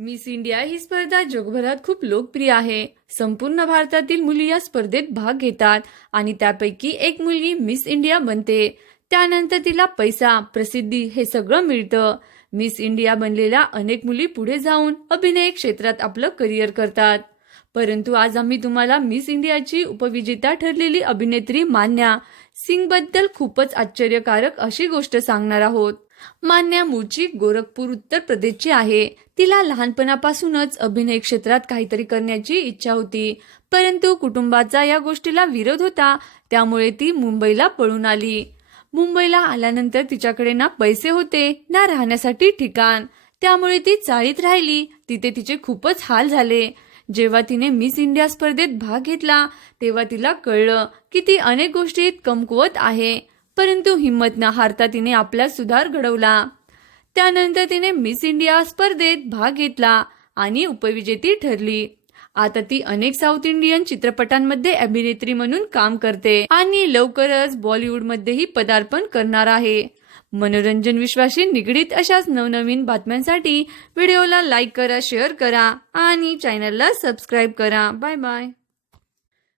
Miss India ही स्पर्धा जगभरात खूप लोकप्रिय आहे. संपूर्ण भारतातील मुली या स्पर्धेत भाग घेतात आणि त्यापैकी एक मुलगी मिस इंडिया बनते. त्यानंतर तिला पैसा प्रसिद्धी हे सगळं मिळतं. मिस इंडिया बनलेल्या अनेक मुली पुढे जाऊन अभिनय क्षेत्रात आपलं करिअर करतात. परंतु आज आम्ही तुम्हाला मिस इंडियाची उपविजेता ठरलेली अभिनेत्री मान्या सिंगबद्दल खूपच आश्चर्यकारक अशी गोष्ट सांगणार आहोत. मान्या मूळची गोरखपूर उत्तर प्रदेशची आहे. तिला लहानपणापासूनच अभिनय क्षेत्रात काहीतरी करण्याची इच्छा होती. परंतु कुटुंबाचा या गोष्टीला विरोध होता त्यामुळे ती मुंबईला पळून आली. मुंबईला आल्यानंतर तिच्याकडे ना पैसे होते ना राहण्यासाठी ठिकाण. त्यामुळे ती चाळीत राहिली. तिथे तिचे खूपच हाल झाले. जेव्हा तिने मिस इंडिया स्पर्धेत भाग घेतला तेव्हा तिला कळलं की ती अनेक गोष्टीत कमकुवत आहे. परंतु हिंमत न हारता तिने आपला सुधार घडवला. त्यानंतर तिने मिस इंडिया स्पर्धेत भाग घेतला आणि उपविजेती ठरली. आता ती अनेक साऊथ इंडियन चित्रपटांमध्ये अभिनेत्री म्हणून काम करते आणि लवकरच बॉलिवूडमध्येही पदार्पण करणार आहे. मनोरंजन विश्वाशी निगडीत अशाच नवनवीन बातम्यांसाठी व्हिडिओला लाईक करा शेअर करा आणि चॅनलला सबस्क्राईब करा. Bye bye.